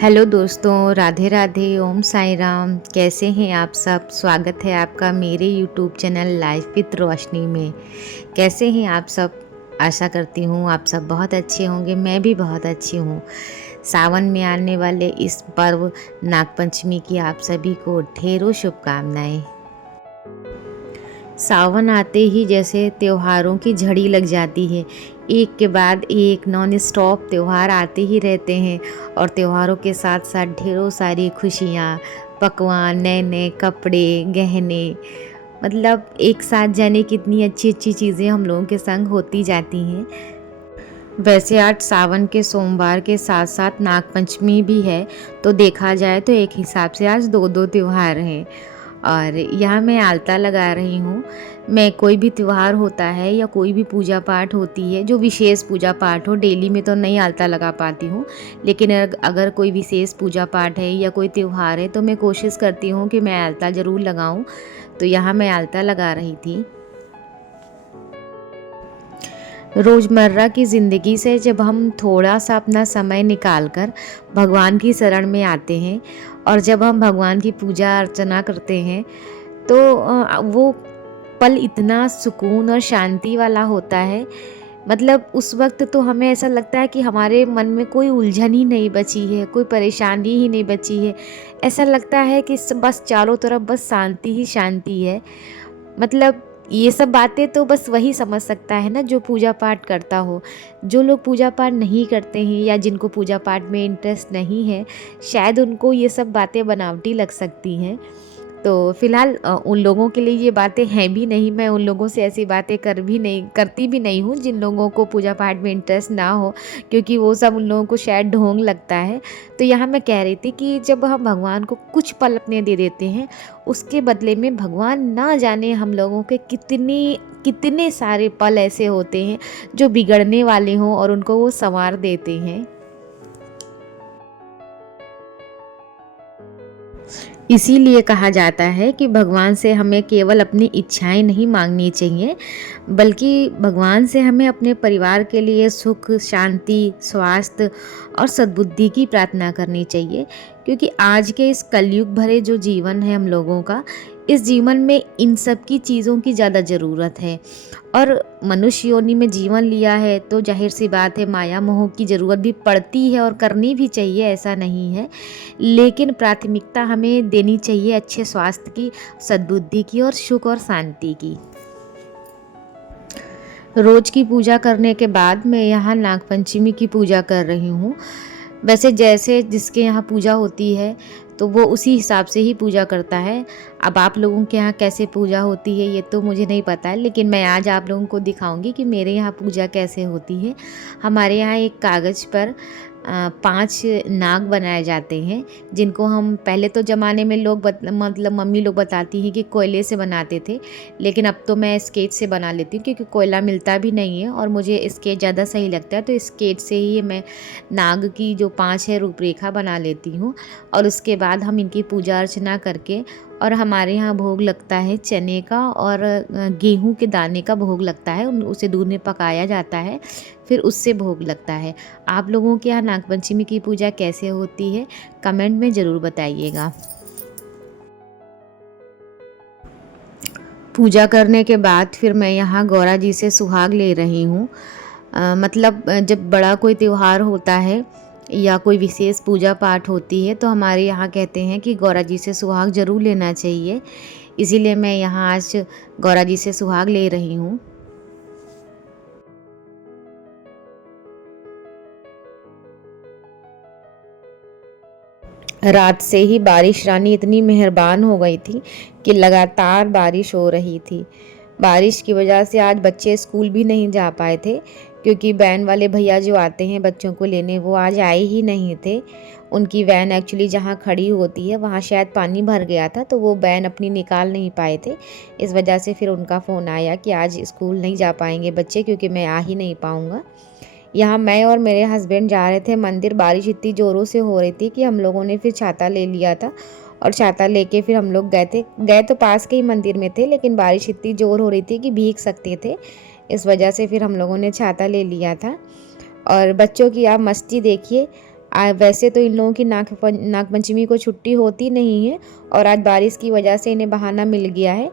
Hello दोस्तों, राधे राधे, ओम साई राम। कैसे हैं आप सब? स्वागत है आपका मेरे यूट्यूब चैनल लाइफ विद रोशनी में। कैसे हैं आप सब? आशा करती हूँ आप सब बहुत अच्छे होंगे। मैं भी बहुत अच्छी हूँ। सावन में आने वाले इस पर्व नागपंचमी की आप सभी को ढेरों शुभकामनाएं। सावन आते ही जैसे त्योहारों की झड़ी लग जाती है। एक के बाद एक नॉन स्टॉप त्यौहार आते ही रहते हैं और त्योहारों के साथ साथ ढेरों सारी खुशियाँ, पकवान, नए नए कपड़े, गहने, मतलब एक साथ जाने कितनी अच्छी अच्छी चीज़ें हम लोगों के संग होती जाती हैं। वैसे आज सावन के सोमवार के साथ साथ नागपंचमी भी है, तो देखा जाए तो एक हिसाब से आज दो दो त्यौहार हैं। और यहाँ मैं आलता लगा रही हूँ। मैं कोई भी त्यौहार होता है या कोई भी पूजा पाठ होती है, जो विशेष पूजा पाठ हो, डेली में तो नहीं आलता लगा पाती हूँ, लेकिन अगर कोई विशेष पूजा पाठ है या कोई त्यौहार है तो मैं कोशिश करती हूँ कि मैं आलता ज़रूर लगाऊँ। तो यहाँ मैं आलता लगा रही थी। रोज़मर्रा की ज़िंदगी से जब हम थोड़ा सा अपना समय निकाल कर भगवान की शरण में आते हैं और जब हम भगवान की पूजा अर्चना करते हैं, तो वो पल इतना सुकून और शांति वाला होता है। मतलब उस वक्त तो हमें ऐसा लगता है कि हमारे मन में कोई उलझन ही नहीं बची है, कोई परेशानी ही नहीं बची है। ऐसा लगता है कि बस चारों तरफ बस शांति ही शांति है। मतलब ये सब बातें तो बस वही समझ सकता है ना, जो पूजा पाठ करता हो। जो लोग पूजा पाठ नहीं करते हैं या जिनको पूजा पाठ में इंटरेस्ट नहीं है, शायद उनको ये सब बातें बनावटी लग सकती हैं। तो फिलहाल उन लोगों के लिए ये बातें हैं भी नहीं। मैं उन लोगों से ऐसी बातें करती भी नहीं हूँ जिन लोगों को पूजा पाठ में इंटरेस्ट ना हो, क्योंकि वो सब उन लोगों को शायद ढोंग लगता है। तो यहाँ मैं कह रही थी कि जब हम भगवान को कुछ पल अपने दे देते हैं, उसके बदले में भगवान ना जाने हम लोगों के कितने कितने सारे पल ऐसे होते हैं जो बिगड़ने वाले हों और उनको वो संवार देते हैं। इसीलिए कहा जाता है कि भगवान से हमें केवल अपनी इच्छाएं नहीं मांगनी चाहिए, बल्कि भगवान से हमें अपने परिवार के लिए सुख, शांति, स्वास्थ्य और सद्बुद्धि की प्रार्थना करनी चाहिए। क्योंकि आज के इस कलयुग भरे जो जीवन है हम लोगों का, इस जीवन में इन सब की चीज़ों की ज़्यादा ज़रूरत है। और मनुष्य योनि में जीवन लिया है तो जाहिर सी बात है, माया मोह की ज़रूरत भी पड़ती है और करनी भी चाहिए, ऐसा नहीं है। लेकिन प्राथमिकता हमें देनी चाहिए अच्छे स्वास्थ्य की, सद्बुद्धि की और सुख और शांति की। रोज की पूजा करने के बाद मैं यहाँ नागपंचमी की पूजा कर रही हूँ। वैसे जैसे जिसके यहाँ पूजा होती है तो वो उसी हिसाब से ही पूजा करता है। अब आप लोगों के यहाँ कैसे पूजा होती है ये तो मुझे नहीं पता है, लेकिन मैं आज आप लोगों को दिखाऊंगी कि मेरे यहाँ पूजा कैसे होती है। हमारे यहाँ एक कागज़ पर 5 नाग बनाए जाते हैं, जिनको हम पहले तो ज़माने में मतलब मम्मी लोग बताती हैं कि कोयले से बनाते थे, लेकिन अब तो मैं स्केच से बना लेती हूँ क्योंकि कोयला मिलता भी नहीं है और मुझे स्केच ज़्यादा सही लगता है। तो स्केच से ही मैं नाग की जो 5 है रूपरेखा बना लेती हूँ और उसके बाद हम इनकी पूजा अर्चना करके, और हमारे यहाँ भोग लगता है चने का और गेहूं के दाने का भोग लगता है। उसे दूध में पकाया जाता है, फिर उससे भोग लगता है। आप लोगों के यहाँ नागपंचमी की पूजा कैसे होती है कमेंट में ज़रूर बताइएगा। पूजा करने के बाद फिर मैं यहाँ गौरा जी से सुहाग ले रही हूँ। मतलब जब बड़ा कोई त्यौहार होता है या कोई विशेष पूजा पाठ होती है तो हमारे यहाँ कहते हैं कि गौरा जी से सुहाग ज़रूर लेना चाहिए। इसीलिए मैं यहाँ आज गौरा जी से सुहाग ले रही हूँ। रात से ही बारिश रानी इतनी मेहरबान हो गई थी कि लगातार बारिश हो रही थी। बारिश की वजह से आज बच्चे स्कूल भी नहीं जा पाए थे, क्योंकि वैन वाले भैया जो आते हैं बच्चों को लेने, वो आज आए ही नहीं थे। उनकी वैन एक्चुअली जहाँ खड़ी होती है वहाँ शायद पानी भर गया था, तो वो वैन अपनी निकाल नहीं पाए थे। इस वजह से फिर उनका फ़ोन आया कि आज स्कूल नहीं जा पाएंगे बच्चे, क्योंकि मैं आ ही नहीं पाऊँगा। यहाँ मैं और मेरे हस्बैंड जा रहे थे मंदिर। बारिश इतनी ज़ोरों से हो रही थी कि हम लोगों ने फिर छाता ले लिया था और छाता लेके फिर हम लोग गए तो पास के ही मंदिर में थे, लेकिन बारिश इतनी ज़ोर हो रही थी कि भीग सकते थे। इस वजह से फिर हम लोगों ने छाता ले लिया था। और बच्चों की आप मस्ती देखिए, वैसे तो इन लोगों की नागपंचमी को छुट्टी होती नहीं है और आज बारिश की वजह से इन्हें बहाना मिल गया है।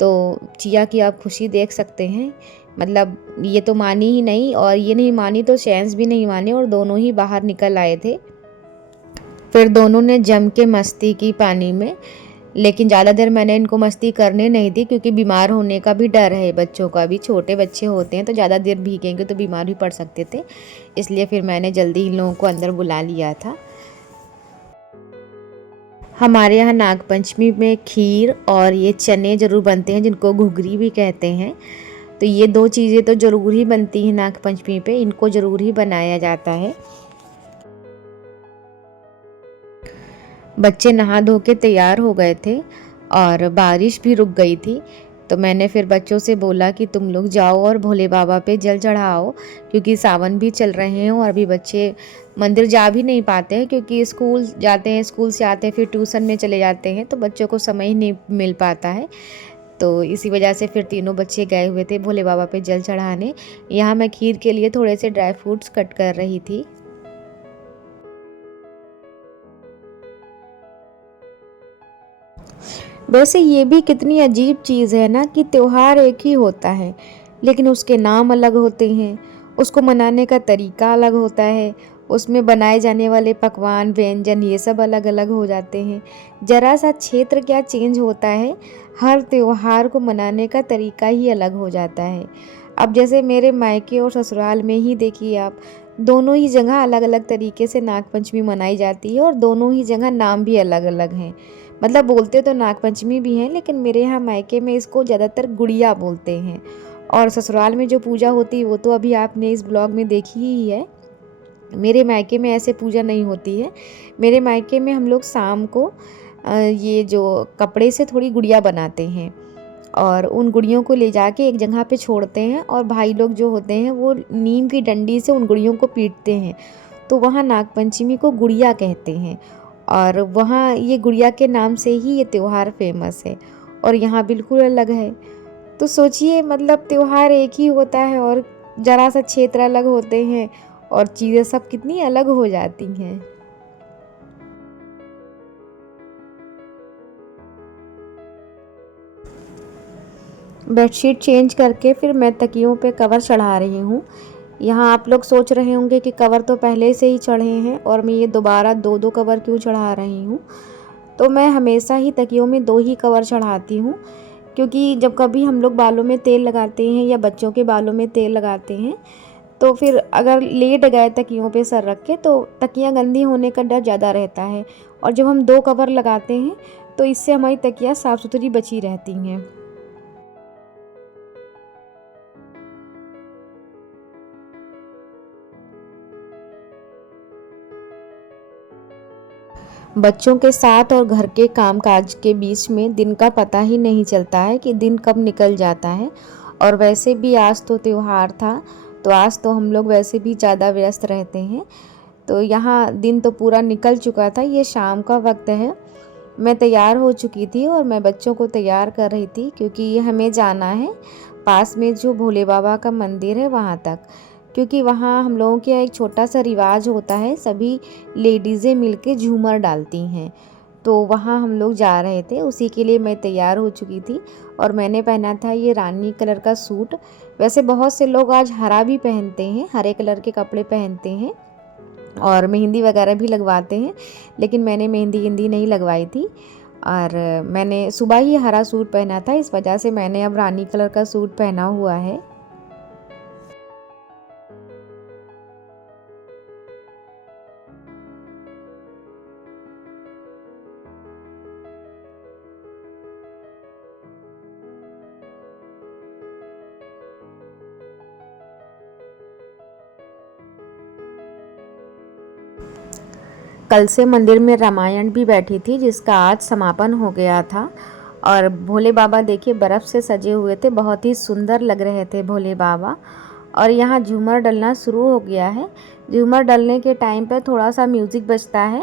तो चिया की आप खुशी देख सकते हैं। मतलब ये तो मानी ही नहीं, और ये नहीं मानी तो शैंस भी नहीं माने, और दोनों ही बाहर निकल आए थे। फिर दोनों ने जम के मस्ती की पानी में, लेकिन ज़्यादा देर मैंने इनको मस्ती करने नहीं दी क्योंकि बीमार होने का भी डर है बच्चों का भी। छोटे बच्चे होते हैं तो ज़्यादा देर भीगेंगे तो बीमार भी पड़ सकते थे, इसलिए फिर मैंने जल्दी इन लोगों को अंदर बुला लिया था। हमारे यहाँ नागपंचमी में खीर और ये चने ज़रूर बनते हैं, जिनको घुघरी भी कहते हैं। तो ये दो चीज़ें तो ज़रूर ही बनती हैं नागपंचमी पे, इनको ज़रूर ही बनाया जाता है। बच्चे नहा धो के तैयार हो गए थे और बारिश भी रुक गई थी। तो मैंने फिर बच्चों से बोला कि तुम लोग जाओ और भोले बाबा पे जल चढ़ाओ, क्योंकि सावन भी चल रहे हैं और अभी बच्चे मंदिर जा भी नहीं पाते हैं क्योंकि स्कूल जाते हैं, स्कूल से आते हैं फिर ट्यूशन में चले जाते हैं, तो बच्चों को समय ही नहीं मिल पाता है। तो इसी वजह से फिर तीनों बच्चे गए हुए थे भोले बाबा पे जल चढ़ाने। यहाँ मैं खीर के लिए थोड़े से ड्राई फ्रूट्स कट कर रही थी। वैसे ये भी कितनी अजीब चीज़ है ना कि त्योहार एक ही होता है, लेकिन उसके नाम अलग होते हैं, उसको मनाने का तरीका अलग होता है, उसमें बनाए जाने वाले पकवान व्यंजन ये सब अलग अलग हो जाते हैं। ज़रा सा क्षेत्र क्या चेंज होता है, हर त्योहार को मनाने का तरीका ही अलग हो जाता है। अब जैसे मेरे मायके और ससुराल में ही देखिए आप, दोनों ही जगह अलग अलग तरीके से नागपंचमी मनाई जाती है और दोनों ही जगह नाम भी अलग अलग हैं। मतलब बोलते तो नागपंचमी भी हैं, लेकिन मेरे यहाँ मायके में इसको ज़्यादातर गुड़िया बोलते हैं, और ससुराल में जो पूजा होती है वो तो अभी आपने इस ब्लॉग में देखी ही है। मेरे मायके में ऐसे पूजा नहीं होती है। मेरे मायके में हम लोग शाम को ये जो कपड़े से थोड़ी गुड़िया बनाते हैं और उन गुड़ियों को ले जाके एक जगह पे छोड़ते हैं, और भाई लोग जो होते हैं वो नीम की डंडी से उन गुड़ियों को पीटते हैं। तो वहाँ नागपंचमी को गुड़िया कहते हैं, और वहाँ ये गुड़िया के नाम से ही ये त्यौहार फेमस है, और यहाँ बिल्कुल अलग है। तो सोचिए, मतलब त्यौहार एक ही होता है और ज़रा सा क्षेत्र अलग होते हैं और चीज़ें सब कितनी अलग हो जाती हैं। बेडशीट चेंज करके फिर मैं तकियों पे कवर चढ़ा रही हूँ। यहाँ आप लोग सोच रहे होंगे कि कवर तो पहले से ही चढ़े हैं और मैं ये दोबारा दो दो कवर क्यों चढ़ा रही हूँ। तो मैं हमेशा ही तकियों में दो ही कवर चढ़ाती हूँ, क्योंकि जब कभी हम लोग बालों में तेल लगाते हैं या बच्चों के बालों में तेल लगाते हैं, तो फिर अगर लेट गए तकियों पे सर रख के तो तकियाँ गंदी होने का डर ज़्यादा रहता है, और जब हम दो कवर लगाते हैं तो इससे हमारी तकियाँ साफ़ सुथरी बची रहती हैं। बच्चों के साथ और घर के कामकाज के बीच में दिन का पता ही नहीं चलता है कि दिन कब निकल जाता है। और वैसे भी आज तो त्यौहार था, तो आज तो हम लोग वैसे भी ज़्यादा व्यस्त रहते हैं। तो यहाँ दिन तो पूरा निकल चुका था, ये शाम का वक्त है। मैं तैयार हो चुकी थी और मैं बच्चों को तैयार कर रही थी, क्योंकि हमें जाना है पास में जो भोले बाबा का मंदिर है वहाँ तक। क्योंकि वहाँ हम लोगों के यहाँ एक छोटा सा रिवाज होता है, सभी लेडीज़ें मिलके झूमर डालती हैं। तो वहाँ हम लोग जा रहे थे, उसी के लिए मैं तैयार हो चुकी थी, और मैंने पहना था ये रानी कलर का सूट। वैसे बहुत से लोग आज हरा भी पहनते हैं, हरे कलर के कपड़े पहनते हैं और मेहंदी वगैरह भी लगवाते हैं, लेकिन मैंने मेहंदी गिंदी नहीं लगवाई थी। और मैंने सुबह ही हरा सूट पहना था, इस वजह से मैंने अब रानी कलर का सूट पहना हुआ है। कल से मंदिर में रामायण भी बैठी थी, जिसका आज समापन हो गया था। और भोले बाबा देखिए बर्फ़ से सजे हुए थे, बहुत ही सुंदर लग रहे थे भोले बाबा। और यहाँ झूमर डलना शुरू हो गया है। झूमर डलने के टाइम पर थोड़ा सा म्यूज़िक बजता है,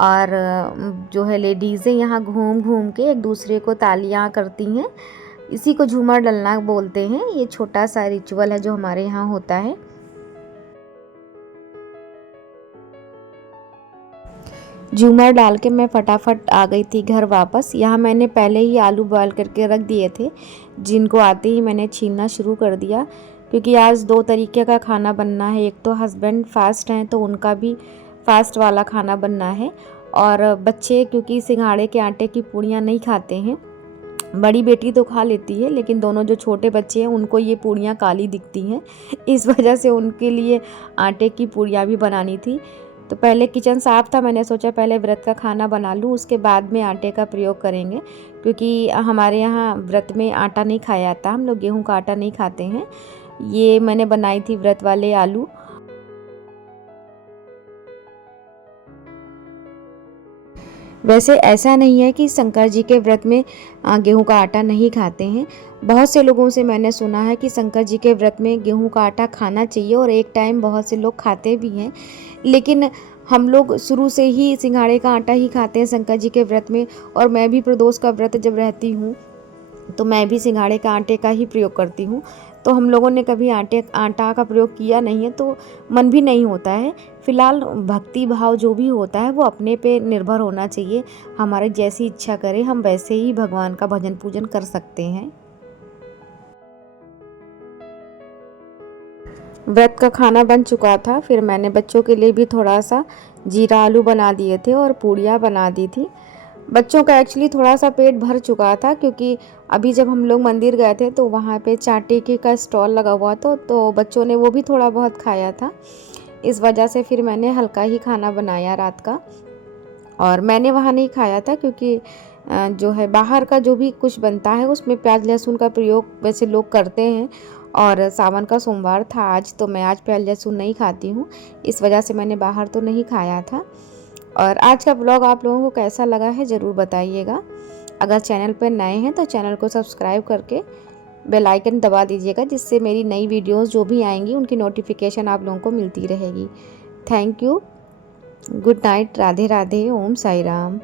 और जो है लेडीज़ें यहाँ घूम घूम के एक दूसरे को तालियाँ करती हैं। इसी को झूमर डलना बोलते हैं। ये छोटा सा रिचुअल है जो हमारे यहाँ होता है। झूमर डाल के मैं फटाफट आ गई थी घर वापस। यहाँ मैंने पहले ही आलू बॉयल करके रख दिए थे, जिनको आते ही मैंने छीलना शुरू कर दिया, क्योंकि आज 2 तरीके का खाना बनना है। एक तो हस्बैंड फास्ट हैं तो उनका भी फास्ट वाला खाना बनना है, और बच्चे क्योंकि सिंघाड़े के आटे की पूड़ियाँ नहीं खाते हैं। बड़ी बेटी तो खा लेती है, लेकिन दोनों जो छोटे बच्चे हैं उनको ये पूड़ियाँ काली दिखती हैं, इस वजह से उनके लिए आटे की पूड़ियाँ भी बनानी थी। तो पहले किचन साफ़ था, मैंने सोचा पहले व्रत का खाना बना लूँ, उसके बाद में आटे का प्रयोग करेंगे, क्योंकि हमारे यहाँ व्रत में आटा नहीं खाया जाता, हम लोग गेहूँ का आटा नहीं खाते हैं। ये मैंने बनाई थी व्रत वाले आलू। वैसे ऐसा नहीं है कि शंकर जी के व्रत में गेहूं का आटा नहीं खाते हैं। बहुत से लोगों से मैंने सुना है कि शंकर जी के व्रत में गेहूं का आटा खाना चाहिए, और एक टाइम बहुत से लोग खाते भी हैं। लेकिन हम लोग शुरू से ही सिंघाड़े का आटा ही खाते हैं शंकर जी के व्रत में, और मैं भी प्रदोष का व्रत जब रहती हूँ तो मैं भी सिंघाड़े का आटे का ही प्रयोग करती हूँ। तो हम लोगों ने कभी आटा का प्रयोग किया नहीं है, तो मन भी नहीं होता है। फिलहाल भक्ति भाव जो भी होता है वो अपने पे निर्भर होना चाहिए। हमारे जैसी इच्छा करे हम वैसे ही भगवान का भजन पूजन कर सकते हैं। व्रत का खाना बन चुका था, फिर मैंने बच्चों के लिए भी थोड़ा सा जीरा आलू बना दिए थे और पूड़ियाँ बना दी थी। बच्चों का एक्चुअली थोड़ा सा पेट भर चुका था, क्योंकि अभी जब हम लोग मंदिर गए थे तो वहाँ पे चाटे के का स्टॉल लगा हुआ था, तो बच्चों ने वो भी थोड़ा बहुत खाया था। इस वजह से फिर मैंने हल्का ही खाना बनाया रात का, और मैंने वहाँ नहीं खाया था क्योंकि जो है बाहर का जो भी कुछ बनता है उसमें प्याज लहसुन का प्रयोग वैसे लोग करते हैं, और सावन का सोमवार था आज, तो मैं आज प्याज लहसुन नहीं खाती हूँ, इस वजह से मैंने बाहर तो नहीं खाया था। और आज का ब्लॉग आप लोगों को कैसा लगा है ज़रूर बताइएगा। अगर चैनल पर नए हैं तो चैनल को सब्सक्राइब करके बेल आइकन दबा दीजिएगा, जिससे मेरी नई वीडियोस जो भी आएंगी उनकी नोटिफिकेशन आप लोगों को मिलती रहेगी। Thank you, good night, Radhe Radhe, Om Sai Ram.